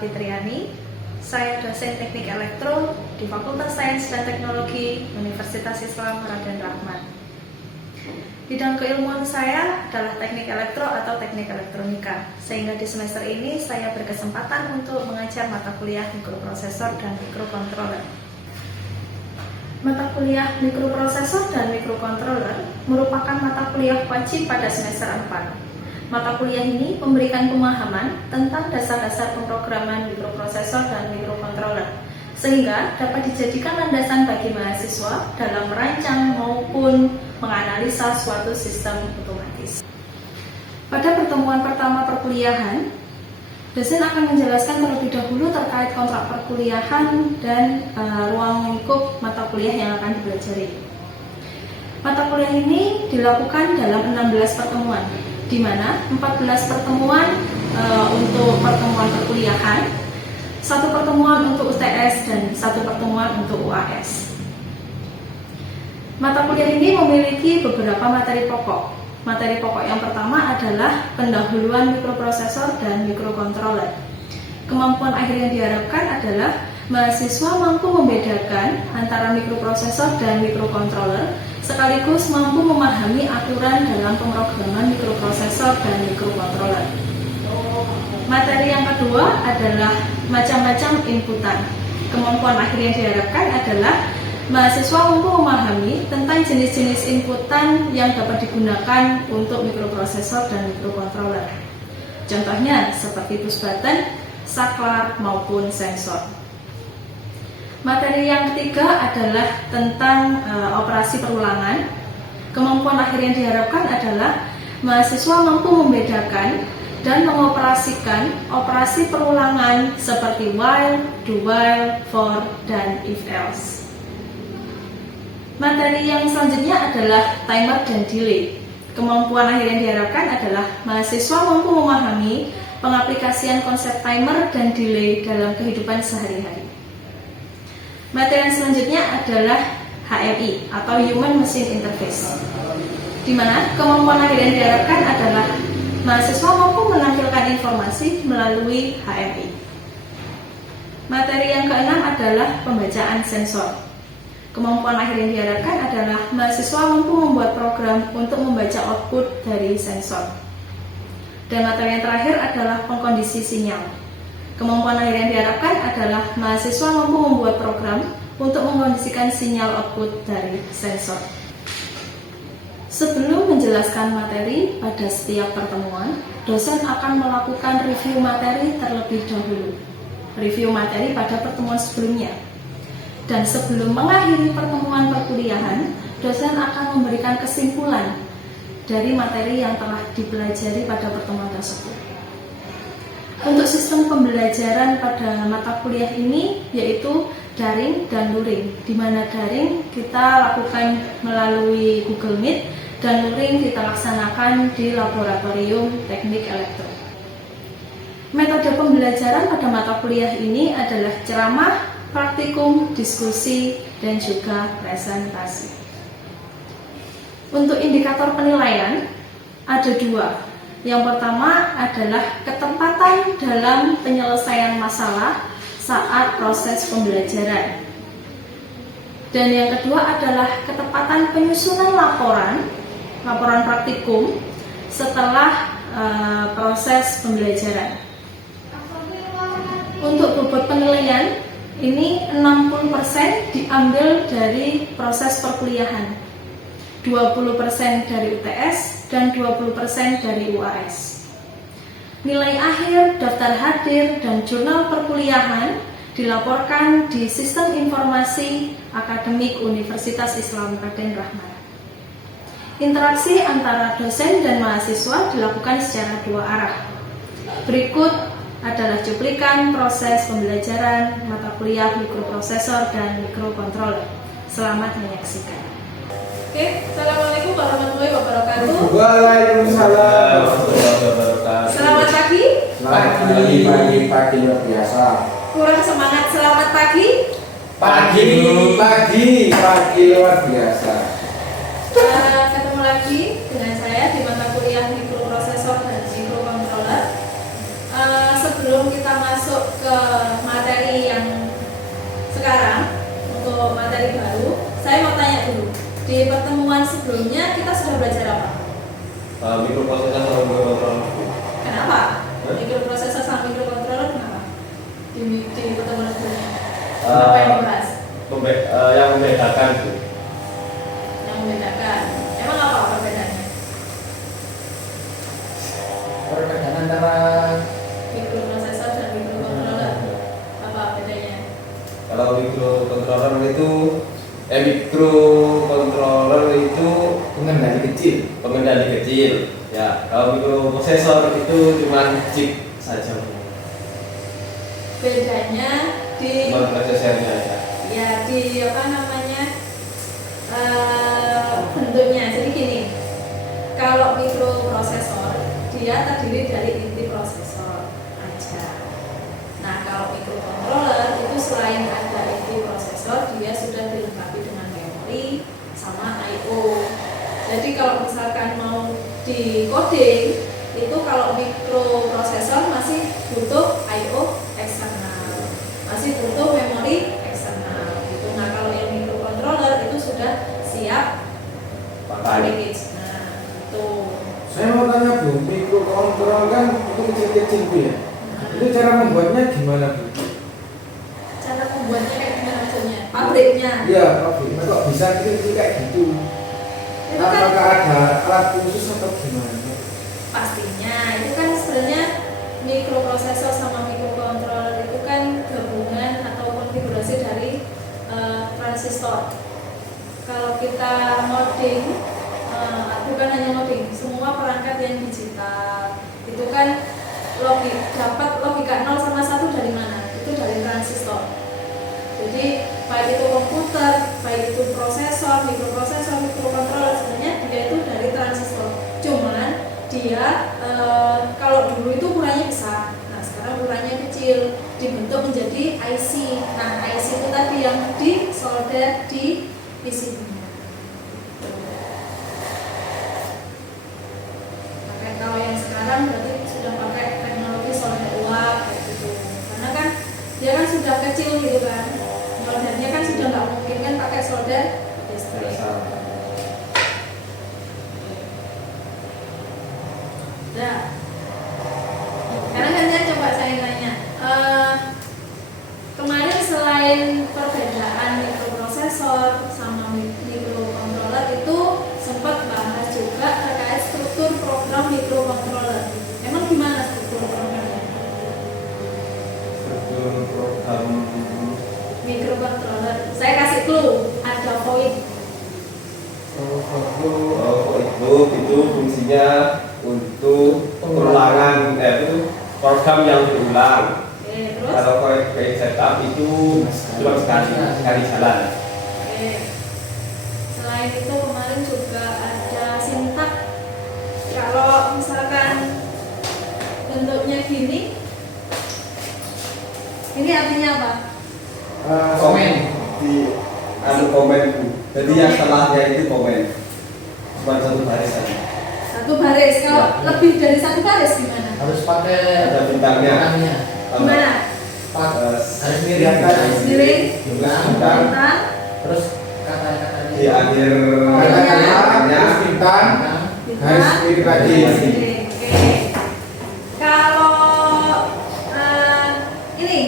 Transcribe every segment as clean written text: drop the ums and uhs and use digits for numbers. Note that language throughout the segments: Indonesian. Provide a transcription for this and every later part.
Fitriani. Saya dosen teknik elektro di Fakultas Sains dan Teknologi Universitas Islam Raden Rahmat. Bidang keilmuan saya adalah teknik elektro atau teknik elektronika, sehingga di semester ini saya berkesempatan untuk mengajar mata kuliah mikroprosesor dan mikrokontroler. Mata kuliah mikroprosesor dan mikrokontroler merupakan mata kuliah wajib pada semester 4. Mata kuliah ini memberikan pemahaman tentang dasar-dasar pemrograman mikroprosesor dan mikrokontroler, sehingga dapat dijadikan landasan bagi mahasiswa dalam merancang maupun menganalisa suatu sistem otomatis. Pada pertemuan pertama perkuliahan, dosen akan menjelaskan terlebih dahulu terkait kontrak perkuliahan dan ruang lingkup mata kuliah yang akan dipelajari. Mata kuliah ini dilakukan dalam 16 pertemuan, di mana 14 pertemuan untuk pertemuan perkuliahan, 1 pertemuan untuk UTS, dan 1 pertemuan untuk UAS. Mata kuliah ini memiliki beberapa materi pokok. Materi pokok yang pertama adalah pendahuluan mikroprosesor dan mikrokontroler. Kemampuan akhir yang diharapkan adalah mahasiswa mampu membedakan antara mikroprosesor dan mikrokontroler, sekaligus mampu memahami aturan dalam pemrograman mikroprosesor dan mikrokontroler. Materi yang kedua adalah macam-macam inputan. Kemampuan akhir yang diharapkan adalah mahasiswa mampu memahami tentang jenis-jenis inputan yang dapat digunakan untuk mikroprosesor dan mikrokontroler. Contohnya seperti push button, saklar, maupun sensor. Materi yang ketiga adalah tentang operasi perulangan. Kemampuan akhir yang diharapkan adalah mahasiswa mampu membedakan dan mengoperasikan operasi perulangan seperti while, do while, for, dan if else. Materi yang selanjutnya adalah timer dan delay. Kemampuan akhir yang diharapkan adalah mahasiswa mampu memahami pengaplikasian konsep timer dan delay dalam kehidupan sehari-hari. Materi yang selanjutnya adalah HMI atau Human Machine Interface, di mana kemampuan akhir yang diharapkan adalah mahasiswa mampu menampilkan informasi melalui HMI. Materi yang keenam adalah pembacaan sensor. Kemampuan akhir yang diharapkan adalah mahasiswa mampu membuat program untuk membaca output dari sensor. Dan materi yang terakhir adalah pengkondisi sinyal. Kemampuan akhir yang diharapkan adalah mahasiswa mampu membuat program untuk mengkondisikan sinyal output dari sensor. Sebelum menjelaskan materi pada setiap pertemuan, dosen akan melakukan review materi terlebih dahulu. Review materi pada pertemuan sebelumnya. Dan sebelum mengakhiri pertemuan perkuliahan, dosen akan memberikan kesimpulan dari materi yang telah dipelajari pada pertemuan tersebut. Untuk sistem pembelajaran pada mata kuliah ini yaitu daring dan luring, di mana daring kita lakukan melalui Google Meet dan luring kita laksanakan di laboratorium teknik elektro. Metode pembelajaran pada mata kuliah ini adalah ceramah, praktikum, diskusi, dan juga presentasi. Untuk indikator penilaian ada 2. Yang pertama adalah ketepatan dalam penyelesaian masalah saat proses pembelajaran. Dan yang kedua adalah ketepatan penyusunan laporan praktikum setelah proses pembelajaran. Untuk bobot penilaian ini 60% diambil dari proses perkuliahan, 20% dari UTS, dan 20% dari UAS. Nilai akhir, daftar hadir, dan jurnal perkuliahan dilaporkan di Sistem Informasi Akademik Universitas Islam Raden Rahmat. Interaksi antara dosen dan mahasiswa dilakukan secara 2 arah. Berikut adalah cuplikan proses pembelajaran mata kuliah mikroprosesor dan mikrokontroler. Selamat menyaksikan. Oke, Assalamualaikum warahmatullahi wabarakatuh. Waalaikumsalam warahmatullahi wabarakatuh. Selamat pagi. Pagi luar biasa. Kurang semangat. Selamat pagi. Pagi luar biasa. Ketemu lagi dengan saya di mata kuliah mikroprosesor dan mikrokontroler. Sebelum kita masuk ke ke materi yang sekarang, untuk materi baru, saya mau tanya dulu. Di pertemuan sebelumnya kita sudah belajar apa? Mikroprosesor sama mikrokontroler. Kenapa? Mikroprosesor sama mikrokontroler kenapa? Di pertemuan sebelumnya. Apa yang dibahas? Yang membedakan itu. Yang membedakan. Emang apa perbedaannya? Perbedaan antara Mikroprosesor dan mikrokontroler. Apa bedanya? Kalau mikrokontroler itu pengendali kecil. pengendali kecil. Ya, kalau mikroprosesor itu cuma chip saja. Bedanya di Cuma prosesornya aja. ya di apa namanya bentuknya. Jadi gini, kalau mikroprosesor dia terdiri dari inti prosesor aja. Nah, kalau mikrocontroller itu selain ada inti prosesor, dia sudah dilengkapi dengan memori sama I/O. Jadi kalau misalkan mau di coding itu, kalau mikroprosesor masih butuh I/O eksternal, masih butuh memori eksternal gitu. Nah, kalau yang mikrocontroller itu sudah siap package. Nah, itu. Saya mau tanya Bu, mikrokontrol kan itu kecil-kecil Bu ya? Itu cara membuatnya gimana Bu? Cara membuatnya kayak gimana maksudnya? Pabriknya. Iya, pabrik. Kok bisa kecil kayak gitu? Itu kan Apakah ada alat khusus atau gimana? pastinya itu kan sebenarnya mikroprosesor sama mikrokontroler itu kan gabungan atau konfigurasi dari transistor. Kalau kita ngoding, bukan hanya ngoding, semua perangkat yang digital itu kan dapat logika 0 sama 1 dari mana? Itu dari transistor. Jadi baik itu komputer, baik itu prosesor, mikroprosesor, mikrokontroler, sebenarnya dia itu dari transistor. Cuman dia kalau dulu itu ukurannya besar, nah sekarang ukurannya kecil, dibentuk menjadi IC. Nah, IC itu tadi yang disolder di PCB-nya. Kalau yang sekarang berarti sudah pakai teknologi solder uap kayak gitu. Karena kan dia kan sudah kecil gitu kan. Soldernya kan sudah nggak mungkin kan pakai solder listrik. Nah, sekarang gantian coba saya tanya. Kemarin selain perbedaan mikroprosesor sama mikrokontroler itu sempat bahas juga terkait struktur program mikrokontroler. Emang gimana struktur programnya? Struktur program Mikrokontroler. Saya kasih clue, ada void. itu fungsinya untuk pengulangan itu program yang berulang. Oke, terus? Kalau kayak setup itu cuma sekali jalan. Oke. Selain itu kemarin juga ada sintak. Kalau misalkan bentuknya gini, ini artinya apa? Komen. Di komen Bu. Jadi yang setelahnya itu komen. Cuma satu baris saja. Satu baris. Kalau lebih dari satu baris gimana? Harus pakai Ada bintangnya. Gimana? Harus miring. Garis miring, bintang, Terus kata-katanya Di akhir Kata-katanya bintang, garis bintang, miring tadi. garis miring. Oke. Kalau ini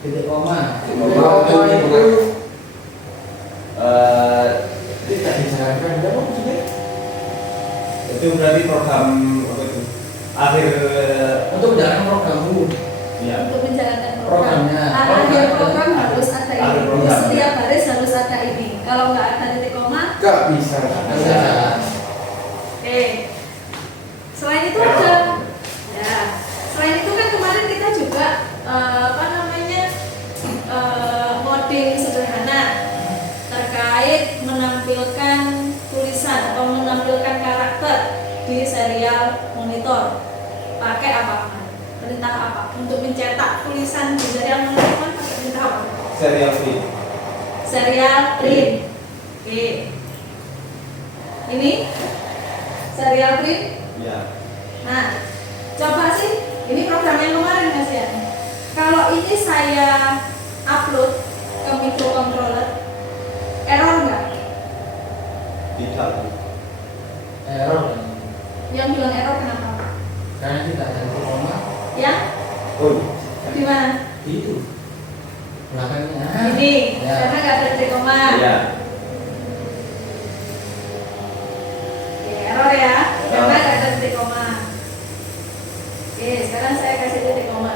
titik koma. Koma itu Eh, tidak dijalankan, apa maksudnya? itu berarti program apa itu? Akhir Untuk menjalankan program Bu. ya. untuk menjalankan program. Programnya. Akhir program harus ada Akhir ini. Di program. setiap baris harus ada ini. Kalau nggak ada titik koma, Gak bisa. Bisa. oke. Selain itu ada, ya. Selain itu kan kemarin kita juga modding sederhana terkait menampilkan tulisan atau menampilkan karakter di serial monitor. Pakai apa? Perintah apa? Untuk mencetak tulisan di serial monitor pakai perintah apa? Serial V. Serial print. Oke. Ini serial print. Ya. Nah, coba sih Ini program yang kemarin Mas ya. Kalau ini saya upload ke microcontroller, error nggak? Tidak. Error. Yang bilang error kenapa? Karena tidak ada koma. Ya? Oh, Di mana? Itu. Belakangnya. Ini, Ya. karena nggak ada titik koma. iya. Oke, error ya, karena nggak ada titik koma. Oke, sekarang saya kasih titik koma.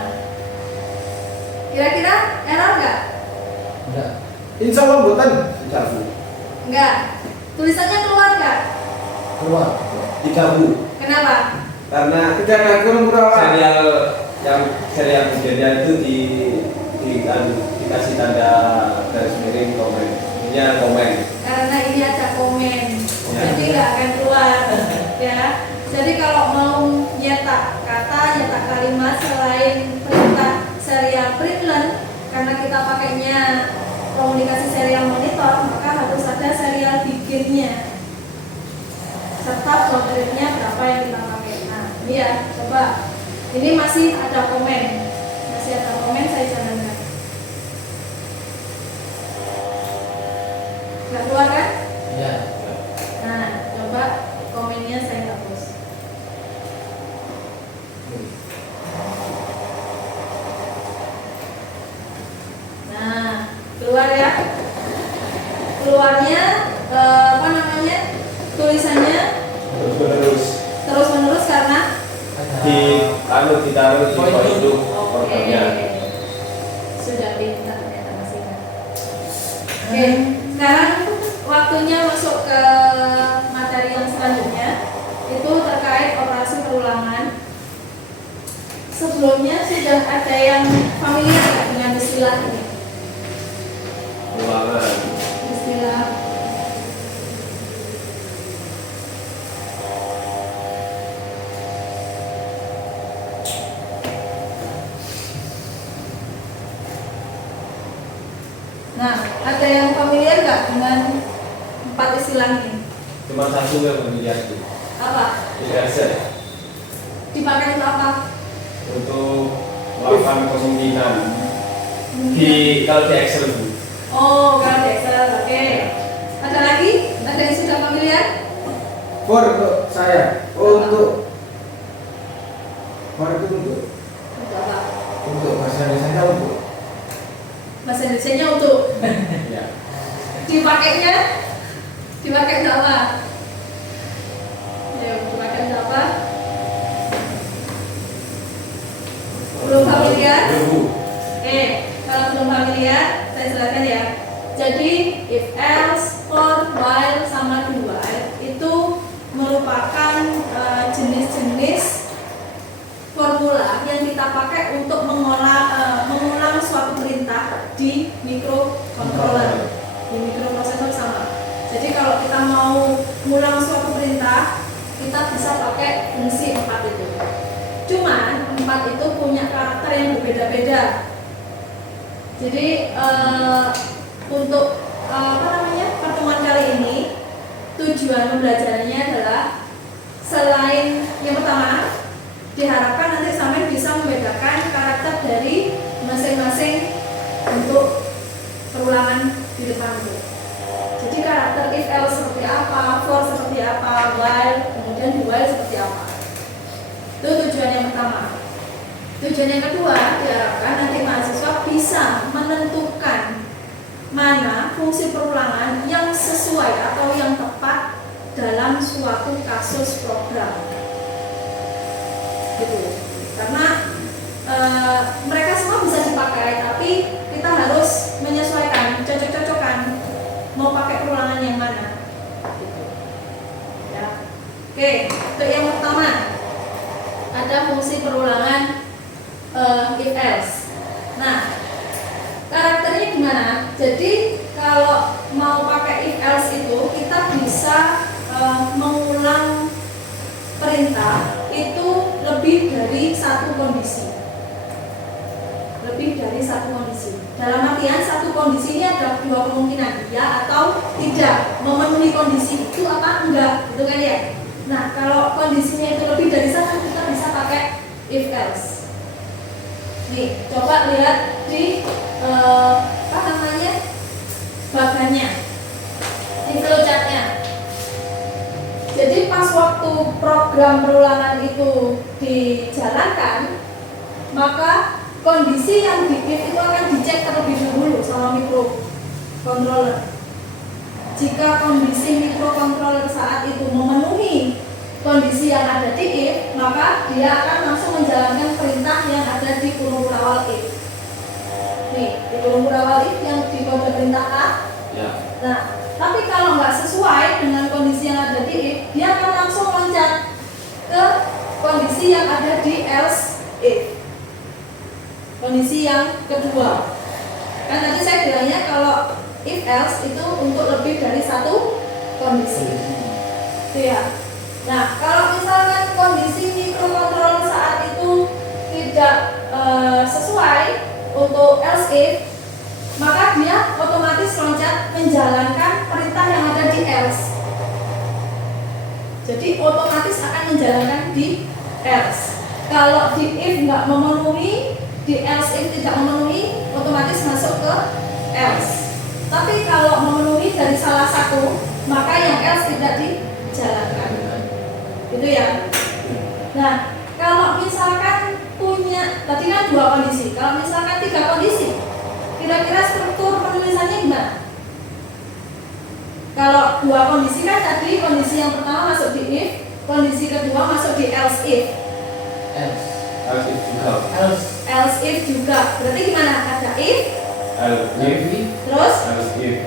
Kira-kira error nggak? Enggak. Insya Allah buatan. Tidak, Bu. Nggak. Tulisannya keluar nggak? Keluar. Tidak, Bu. Kenapa? Karena Tidak ada kurang-kurang. serial kemudiannya itu dikasih tanda garis miring komen. Ini ada komen. Karena ini ada komen, Ya. jadi nggak akan keluar. Ya. Jadi kalau mau nyetak kata, nyetak kalimat selain perintah serial println, karena kita pakainya komunikasi serial monitor, maka harus ada serial bikinnya serta baud rate-nya berapa yang kita pakai. Nah, ini ya, coba. Ini masih ada komen, saya jalankan. Nggak keluar kan? Iya. Nah, coba komennya saya hapus. Nah, keluar ya. Keluarnya apa namanya? Tulisannya Terus terus menerus karena ditaruh di poin itu oke. programnya. Sudah pintar ternyata Mas Ika. Oke, sekarang waktunya masuk ke materi yang selanjutnya, itu terkait operasi perulangan. Sebelumnya sudah ada yang familiar nggak dengan istilah ini? Ulangan. Istilah Nah, ada yang familiar nggak dengan 4 istilah ini? Cuma satu yang memiliki Apa? Excel Dipakai untuk apa? untuk melakukan kemungkinan di kalau di Excel, Bu. Oh, kalau di Excel, oke. Ada lagi? Ada yang sudah familiar? For untuk saya. Untuk for itu untuk apa? bahasa Indonesia untuk Bahasa Indonesia untuk Ya. dipakainya dipakai untuk apa? Ayo, dipakai untuk apa? Belum familiar? Bu. Kalau belum familiar, saya jelaskan ya. Jadi if else, for, while, sama do while itu merupakan jenis-jenis formula yang kita pakai untuk mengulang suatu perintah di microcontroller, di microprocessor sama. Jadi kalau kita mau mengulang suatu perintah, kita bisa pakai fungsi 4 itu. Cuman 4 itu punya karakter yang berbeda-beda. Jadi untuk pertemuan kali ini tujuan pembelajarannya adalah selain yang pertama diharapkan nanti sampai bisa membedakan karakter dari masing-masing bentuk perulangan di depan itu. Jadi karakter if else seperti apa, for seperti apa, while, kemudian do while seperti apa. Itu tujuan yang pertama. Tujuan yang kedua diharapkan nanti mahasiswa bisa menentukan mana fungsi perulangan yang sesuai atau yang tepat dalam suatu kasus program. Gitu. Karena mereka semua bisa dipakai, tapi kita harus menyesuaikan, cocok-cocokan mau pakai perulangan yang mana. Gitu. Ya. Oke, untuk yang pertama ada fungsi perulangan if else. Nah, karakternya gimana? Jadi kalau mau pakai if else itu kita bisa mengulang perintah itu lebih dari satu kondisi. Lebih dari satu kondisi. Dalam artian satu kondisi ini ada 2 kemungkinan, ya atau tidak. Memenuhi kondisi itu apa enggak, gitu kan ya? Nah, kalau kondisinya itu lebih dari satu, kita bisa pakai if else. Nih, coba lihat di apa namanya bagannya, di flowchartnya. Jadi pas waktu program perulangan itu dijalankan, maka kondisi yang di if itu akan dicek terlebih dahulu sama microcontroller. Jika kondisi microcontroller saat itu memenuhi kondisi yang ada di if, maka dia akan langsung menjalankan perintah yang ada di kurung awal if. Nih, di kurung awal if yang di kode perintah A. Ya. Nah, tapi kalau nggak sesuai dengan kondisi yang ada di if, dia akan langsung loncat ke kondisi yang ada di else if. Kondisi yang kedua. Kan tadi saya bilangnya kalau if else itu untuk lebih dari satu kondisi. Itu ya. Nah, kalau misalkan kondisi microcontroller saat itu tidak sesuai untuk else if, maka dia otomatis loncat menjalankan perintah yang ada di else. Jadi otomatis akan menjalankan di else. Kalau di if nggak memenuhi, di else if tidak memenuhi, otomatis masuk ke else. Tapi kalau memenuhi dari salah satu, maka yang else tidak dijalankan. Gitu ya. Nah, kalau misalkan punya, tadi kan 2 kondisi. Kalau misalkan 3 kondisi, kira-kira struktur penulisannya gimana? Kalau 2 kondisi kan tadi kondisi yang pertama masuk di if, kondisi kedua masuk di else if. Else. Else if juga. Else. Else if juga. Berarti gimana? Ada if, Else if. terus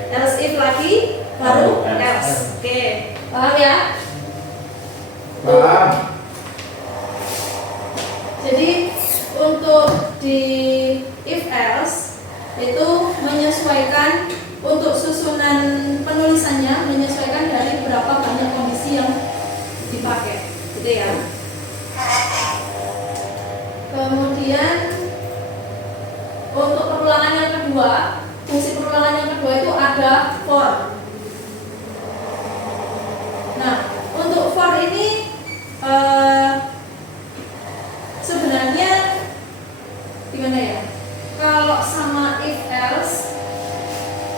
Else if. lagi, baru Baru else. else. Oke, paham ya? Paham? Jadi untuk di if else itu menyesuaikan untuk susunan penulisannya, menyesuaikan dari berapa banyak kondisi yang dipakai, gitu ya. Kemudian untuk perulangan yang kedua, fungsi perulangan yang kedua itu ada for. Nah, untuk for ini sebenarnya gimana ya? Kalau sama if else,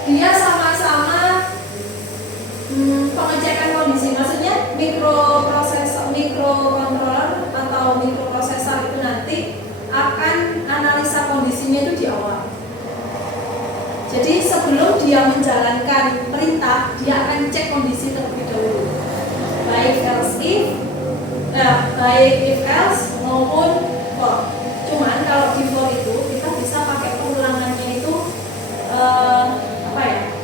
dia sama-sama pengecekan kondisi. Maksudnya microcontroller atau microprosesor itu nanti akan analisa kondisinya itu di awal. Jadi sebelum dia menjalankan perintah, dia akan cek kondisi terlebih dahulu. Baik if else maupun for. Cuman kalau di for itu kita bisa pakai perulangannya itu apa ya?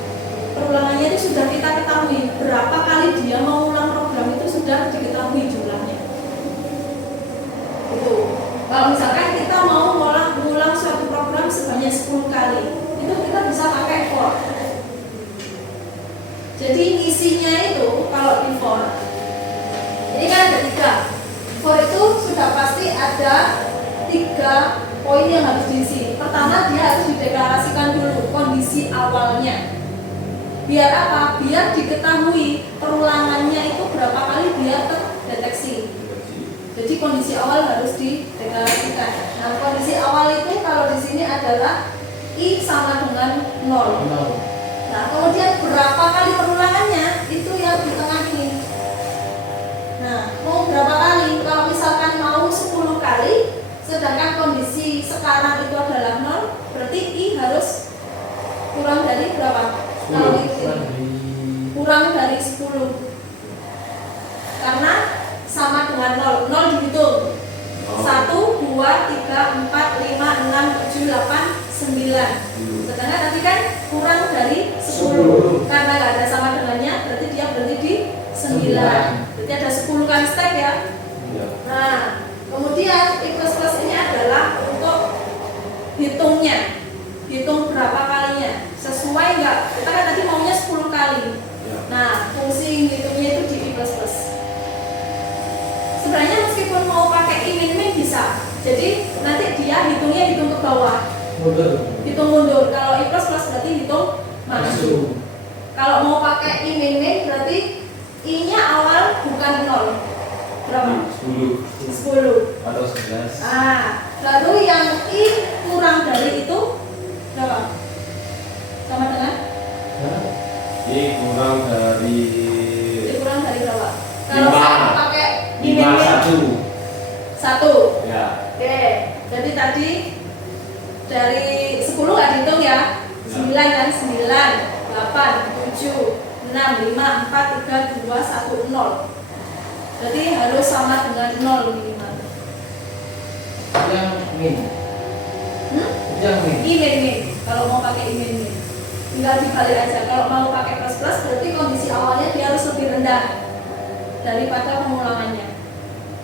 Perulangannya itu sudah kita ketahui berapa kali dia mengulang program itu sudah diketahui jumlahnya. Itu. Kalau misalkan kita mau mengulang suatu program sebanyak 10 kali, itu kita bisa pakai for. Jadi isinya itu kalau di for, ini kan ada 3. For itu sudah pasti ada 3 poin yang harus diisi. Pertama, dia harus dideklarasikan dulu kondisi awalnya. Biar apa? Biar diketahui perulangannya itu berapa kali dia terdeteksi. Jadi kondisi awal harus dideklarasikan. Nah, kondisi awal itu kalau di sini adalah i sama dengan 0. Nah, kemudian berapa kali perulangannya itu yang di tengah ini. Nah, mau berapa kali? Kalau misalkan mau 10 kali, sedangkan kondisi sekarang itu adalah 0, berarti i harus kurang dari berapa? Kalau kurang dari 10. Karena sama dengan 0. 0 dihitung. 1, 2, 3, 4, 5, 6, 7, 8, 9. Sedangkan tadi kan kurang dari 10. Karena nggak ada sama dengannya, berarti dia berhenti di 9. Berarti ada 10 kan step ya. Nah, kemudian i++ ini adalah untuk hitungnya. Hitung berapa kalinya. Sesuai nggak? Kita kan tadi maunya 10 kali. Nah, fungsi hitungnya itu di i++. Sebenarnya meskipun mau pakai i-min bisa. Jadi nanti dia hitungnya hitung ke bawah. Hitung mundur. Kalau i++ berarti hitung maju. Kalau mau pakai i-min berarti i-nya awal bukan 0. Berapa? 10 10 atau 11. Ah, Lalu yang I kurang dari itu berapa? Sama dengan? Ini kurang dari I kurang dari berapa? Kalau 5. saya pakai 5 1. 1. Ya. Oke, jadi tadi dari 10 nggak dihitung ya? 9 kan? 9, 8, 7, 6, 5, 4, 3, 2, 1, 0. Berarti harus sama dengan 0 minimal. Yang min. Yang min. I-min. Kalau mau pakai I-min. Tinggal dibalik aja. Kalau mau pakai plus-plus berarti kondisi awalnya dia harus lebih rendah daripada pengulangannya.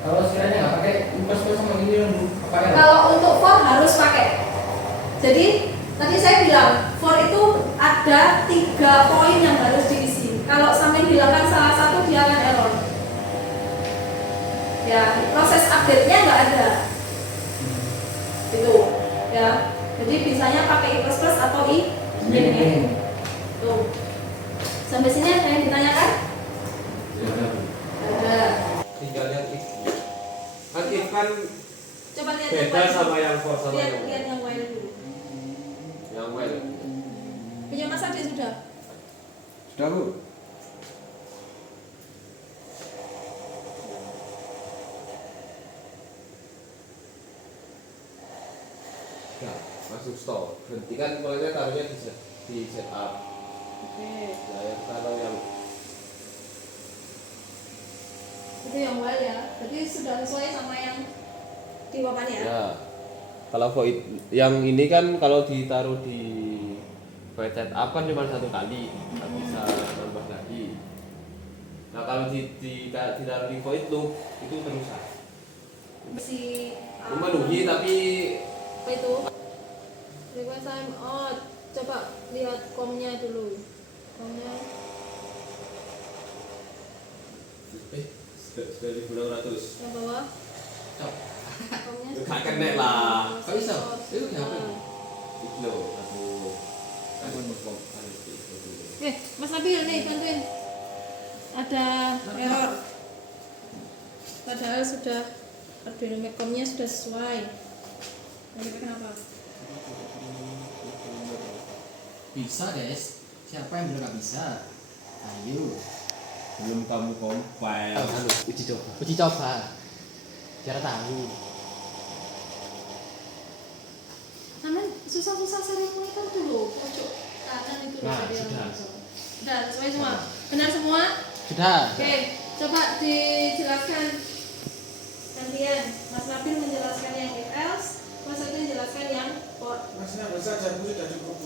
Kalau sekiranya nggak pakai plus plus sama ini pakai. Kalau untuk for harus pakai. Jadi tadi saya bilang for itu ada 3 poin yang harus diisi. Kalau sampai hilangkan salah satu dia akan error. Ya, proses update-nya nggak ada. Itu ya. Jadi bisanya pakai I++ atau I-min. Tuh. Sampai sini ada yang ditanyakan? Ada. Tinggal lihat if. Kan if kan Coba lihat beda yang sama while. yang for sama Lihat yang yang while dulu. yang well. Punya Mas Adi sudah? Sudah Bu? Ya, langsung stop. Hentikan pokoknya taruhnya di set up. Oke. Nah, yang kalau yang Itu yang while ya. Jadi sudah sesuai sama yang di papannya. ya. Kalau void yang ini kan kalau ditaruh di void setup kan cuma 1 kali, nggak bisa nambah lagi. Nah kalau ditaruh di void loop itu terusan. Si Memenuhi tapi apa itu? Request time out. Coba lihat komnya dulu. Komnya sudah 1.600. yang bawah. Stop. Komnya Nggak kena lah. Kok bisa? Itu kenapa? Itu loh, aku Oke, Mas Nabil nih bantuin. Ada error. Padahal sudah Arduino Macomnya sudah sesuai. Ini kenapa? Bisa guys. Siapa yang bilang nggak bisa? Ayo. belum kamu compile. Uji coba. Uji coba. Biar tahu. Karena susah-susah seri monitor dulu. Pojok kanan itu loh. Nah, ada yang sudah. langsung. Sudah sesuai semua. Benar semua? Sudah. Oke, coba dijelaskan gantian. Mas Nabil menjelaskan yang if else, Mas Nabil menjelaskan yang for. Masnya bisa jadi sudah cukup.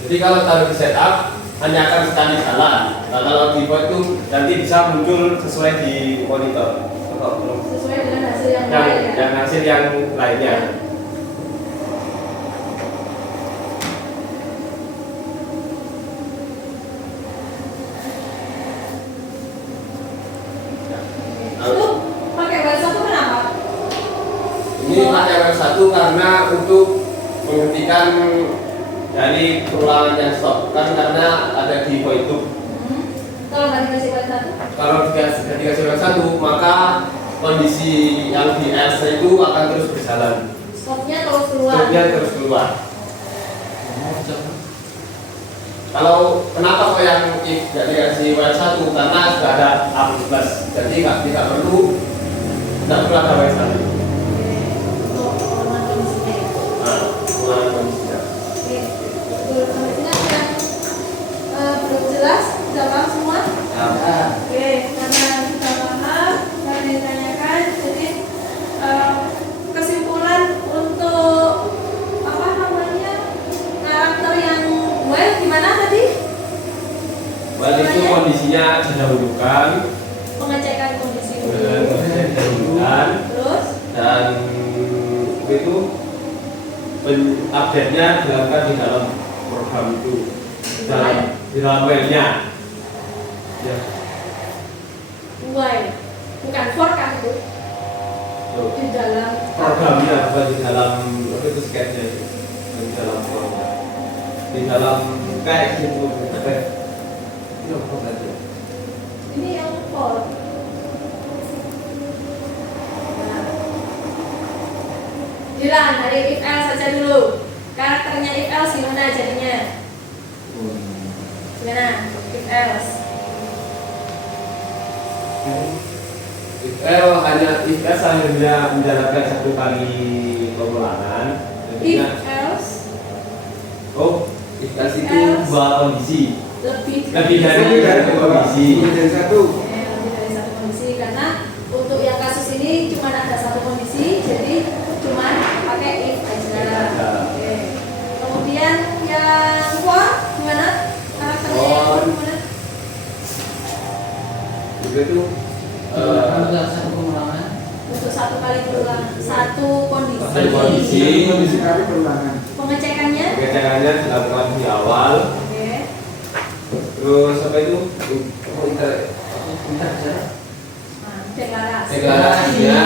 Jadi kalau taruh di setup hanya akan sekali jalan. Nah kalau di void itu nanti bisa muncul sesuai di monitor. Sesuai dengan hasil yang lain ya. Yang hasil yang lainnya. Itu pakai bahasa itu kenapa? Ini pakai web 1 karena untuk menghentikan dari perulangan yang stop kan karena ada di void loop. Kalau nggak dikasih bahasa itu? Kalau dikasih web 1 maka kondisi yang di else itu akan terus berjalan. Stopnya terus keluar. Stopnya terus keluar. Kalau kenapa kok yang if tidak dikasih web 1 karena sudah ada A++. Jadi tidak perlu ada web 1. Untuk pengulangan kondisinya. Nah, pengulangan kondisinya. Oke, untuk kondisinya belum jelas, sudah paham semua? Nah, Oke, karena sudah paham, karena ditanyakan, jadi kesimpulan untuk apa namanya karakter yang well gimana tadi? well itu kondisinya didahulukan, Pengecekan kondisi kondisinya didahulukan, terus dan itu update-nya dilakukan di dalam program itu, di dalam well-nya. Ya. while, bukan for kan itu di dalam Programnya bukan di dalam apa itu sketchnya itu, di dalam program, di dalam kayak gitu. Ini apa tadi? ini yang for Bilang dari if else saja dulu. Karakternya if else gimana jadinya? Gimana? If else. If else hanya menjalankan satu kali pengulangan. If Jadinya, else if else itu Else. dua kondisi. lebih Lebih dari kondisi. Lebih dari satu. lebih dari satu kondisi, karena untuk yang kasus ini cuma ada satu kondisi, jadi cuma pakai if aja. Oke. Kemudian yang for gimana? Karakternya yang for gimana? Juga itu Untuk satu pengulangan. Untuk satu kali berulang, satu kondisi. Satu kondisi. Kondisi kali berulangan. Pengecekannya? pengecekannya dilakukan di awal. Oke. Terus apa itu? Nah, deklarasi. Deklarasinya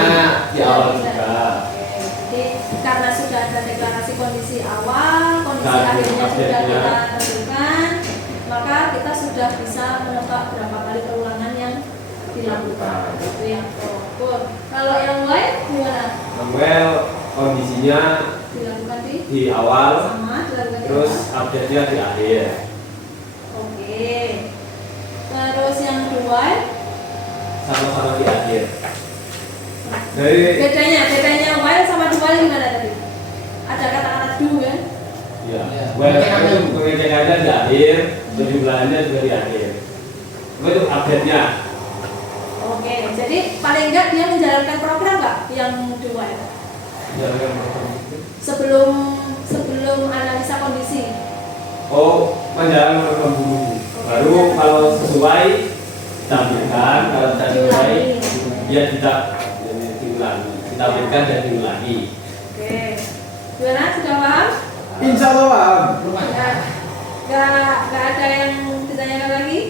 di awal juga. Oke. Jadi karena sudah ada deklarasi kondisi awal, kondisi Dan akhirnya sudah update-nya. kita tentukan, maka kita sudah bisa menebak berapa kali perulangan yang dilakukan. Itu yang for. Kalau yang lain gimana? Well, kondisinya Dilakukan di awal, sama, dilakukan di terus awal. update-nya di akhir. Oke. Terus yang kedua, Sama-sama di akhir. Dari bedanya while sama do while gimana tadi? Ada kata-kata do kan? ya, Ya, well, pengecekannya. itu pengecekannya di akhir, penjumlahannya juga di akhir. Itu update-nya. Oke, jadi paling enggak dia menjalankan program nggak yang do while? Jalankan program itu. Sebelum analisa kondisi. Menjalankan program dulu. Baru kalau sesuai ditampilkan, kalau tidak sesuai dia tidak diulangi, ditampilkan dan diulangi. Oke. Gimana? Sudah paham? Insya Allah paham. Belum ada. Ya. Nggak ada yang ditanyakan lagi?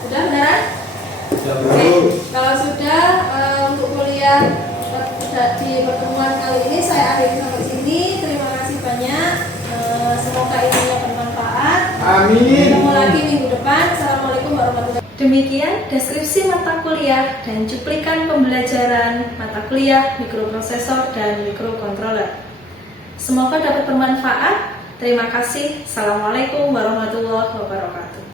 Sudah beneran? Sudah Oke. perlu. Kalau sudah untuk kuliah di pertemuan kali ini saya akhiri sampai sini. Terima kasih banyak. Semoga ilmunya bermanfaat. Amin. Ketemu lagi minggu depan. Assalamualaikum warahmatullahi wabarakatuh. Demikian deskripsi mata kuliah dan cuplikan pembelajaran mata kuliah mikroprosesor dan mikrokontroler. Semoga dapat bermanfaat. Terima kasih. Assalamualaikum warahmatullahi wabarakatuh.